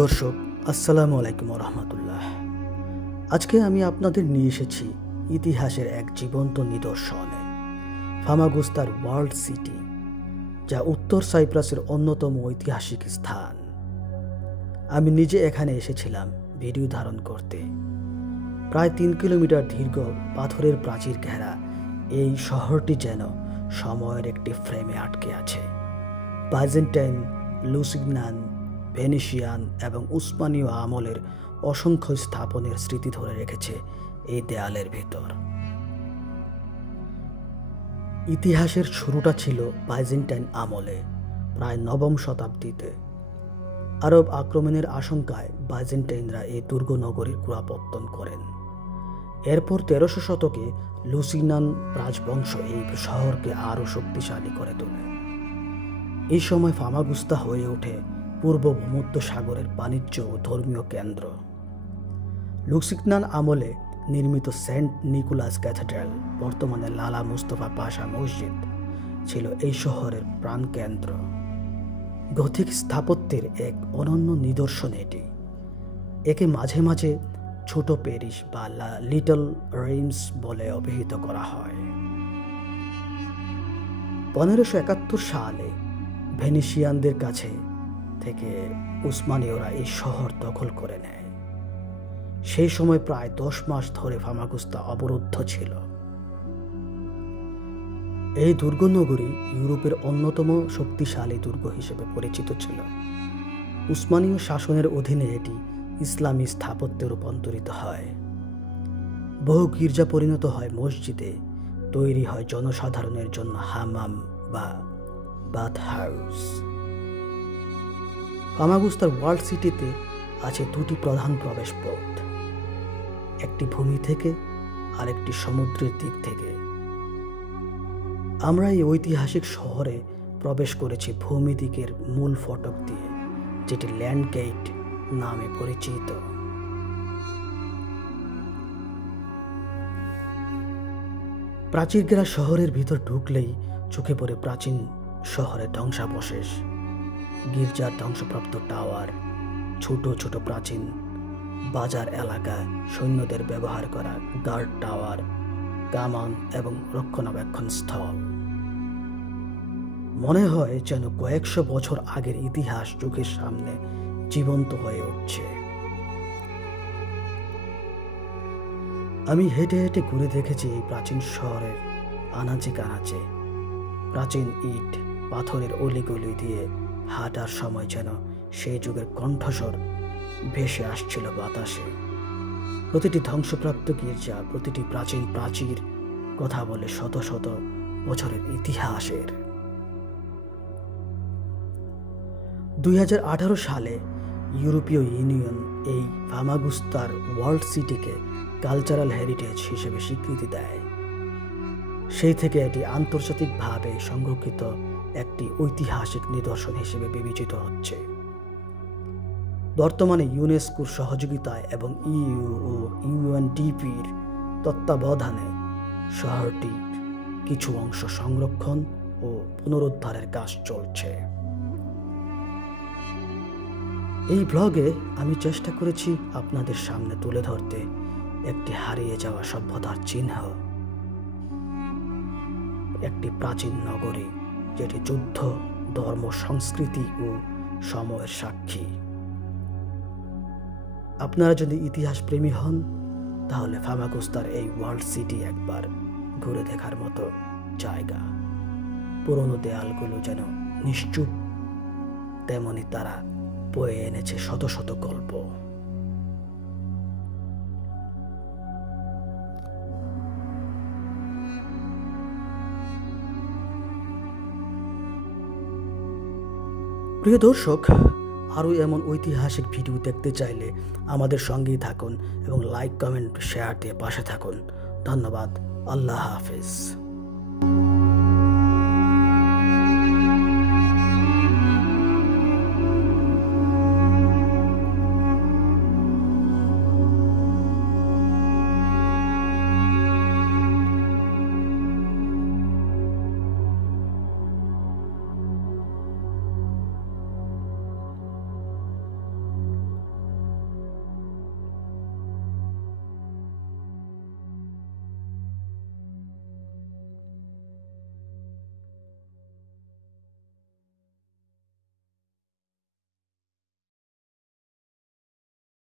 দর্শক, আসসালামু আলাইকুম রহমতুল্লাহ। আজকে আমি আপনাদের নিয়ে এসেছি ইতিহাসের এক জীবন্ত নিদর্শনে, ফামাগুস্তার ওয়ার্ল্ড সিটি, যা উত্তর সাইপ্রাসের অন্যতম ঐতিহাসিক স্থান। আমি নিজে এখানে এসেছিলাম ভিডিও ধারণ করতে। প্রায় 3 কিলোমিটার দীর্ঘ পাথরের প্রাচীর ঘেরা এই শহরটি যেন সময়ের একটি ফ্রেমে আটকে আছে। বাইজেন্টাইন, লুসিগনান, ভেনিসিয়ান এবং উসমানীয় আমলের অসংখ্য স্থাপনের স্মৃতি ধরে রেখেছে এই দেয়ালের ভেতর। ইতিহাসের শুরুটা ছিল বাইজেন্টাইন আমলে, প্রায় 9ম শতাব্দীতে। আরব আক্রমণের আশঙ্কায় বাইজেন্টাইনরা এই দুর্গ নগরীর গোড়াপত্তন করেন। এরপর 1300 শতকে লুসিগনান রাজবংশ এই শহরকে আরও শক্তিশালী করে তোলে। এই সময় ফামাগুস্তা হয়ে ওঠে পূর্ব ভূমধ্যসাগরের বাণিজ্য ও ধর্মীয় কেন্দ্র। লুসিগনান আমলে নির্মিত সেন্ট নিকোলাস ক্যাথেড্রাল, বর্তমানে লালা মুস্তফা পাশা মসজিদ, ছিল এই শহরের প্রাণকেন্দ্র। গথিক স্থাপত্যের এক অনন্য নিদর্শন এটি। একে মাঝে মাঝে ছোট প্যারিস বা লিটল রিমস বলে অভিহিত করা হয়। 1571 সালে ভেনিসিয়ানদের কাছে থেকে উসমানীয়রা এই শহর দখল করে নেয়। সেই সময় প্রায় 10 মাস ধরে ফামাগুস্তা অবরুদ্ধ ছিল। এই দুর্গনগরী ইউরোপের অন্যতম শক্তিশালী দুর্গ হিসেবে পরিচিত ছিল। উসমানীয় শাসনের অধীনে এটি ইসলামী স্থাপত্যে রূপান্তরিত হয়। বহু গির্জা পরিণত হয় মসজিদে, তৈরি হয় জনসাধারণের জন্য হামাম বা বাথ হাউস। ফামাগুস্তার ওয়ার্ল্ড সিটিতে আছে 2টি প্রধান প্রবেশ পথ, একটি ভূমি থেকে আর একটি সমুদ্রের দিক থেকে। আমরা এই ঐতিহাসিক শহরে প্রবেশ করেছি ভূমি দিকের মূল ফটক দিয়ে, যেটি ল্যান্ড গেট নামে পরিচিত। প্রাচীর ঘেরা শহরের ভিতর ঢুকলেই চোখে পড়ে প্রাচীন শহরের ধ্বংসাবশেষ, গির্জার ধ্বংসপ্রাপ্ত টাওয়ার, ছোট ছোট প্রাচীন বাজার এলাকা, সৈন্যদের ব্যবহার করা গার্ড টাওয়ার, কামান এবং রক্ষণাবেক্ষণ স্থল। মনে হয় যেন কয়েকশো বছর আগের ইতিহাস চোখের সামনে জীবন্ত হয়ে উঠছে। আমি হেঁটে হেঁটে ঘুরে দেখেছি এই প্রাচীন শহরের আনাচে কানাচে। প্রাচীন ইট পাথরের অলিগলি দিয়ে হাঁটার সময় যেন সেই যুগের কণ্ঠস্বর ভেসে আসছিল বাতাসে। প্রতিটি ধ্বংসপ্রাপ্ত গির্জা, প্রতিটি প্রাচীন প্রাচীর কথা বলে শত শত বছরের ইতিহাসের। 2018 সালে ইউরোপীয় ইউনিয়ন এই ফামাগুস্তার ওয়ার্ল্ড সিটিকে কালচারাল হেরিটেজ হিসেবে স্বীকৃতি দেয়। সেই থেকে এটি আন্তর্জাতিকভাবে সংরক্ষিত একটি ঐতিহাসিক নিদর্শন হিসেবে বিবেচিত হচ্ছে। বর্তমানে ইউনেস্কোর সহযোগিতায় এবং ইইউ ও ইউএনডিপির তত্ত্বাবধানে শহরটির কিছু অংশ সংরক্ষণ ও পুনরুদ্ধারের কাজ চলছে। এই ব্লগে আমি চেষ্টা করেছি আপনাদের সামনে তুলে ধরতে একটি হারিয়ে যাওয়া সভ্যতার চিহ্ন, একটি প্রাচীন নগরী যেটি যুদ্ধ, ধর্ম, সংস্কৃতি ও সময়ের সাক্ষী। আপনারা যদি ইতিহাস প্রেমী হন, তাহলে ফামাগুস্তার এই ওয়ার্ল্ড সিটি একবার ঘুরে দেখার মতো জায়গা। পুরনো দেয়ালগুলো যেন নিশ্চুপ, তেমনি তারা বয়ে এনেছে শত শত গল্প। প্রিয় দর্শক, আরও এমন ঐতিহাসিক ভিডিও দেখতে চাইলে আমাদের সঙ্গেই থাকুন এবং লাইক, কমেন্ট, শেয়ার দিয়ে পাশে থাকুন। ধন্যবাদ। আল্লাহ হাফেজ।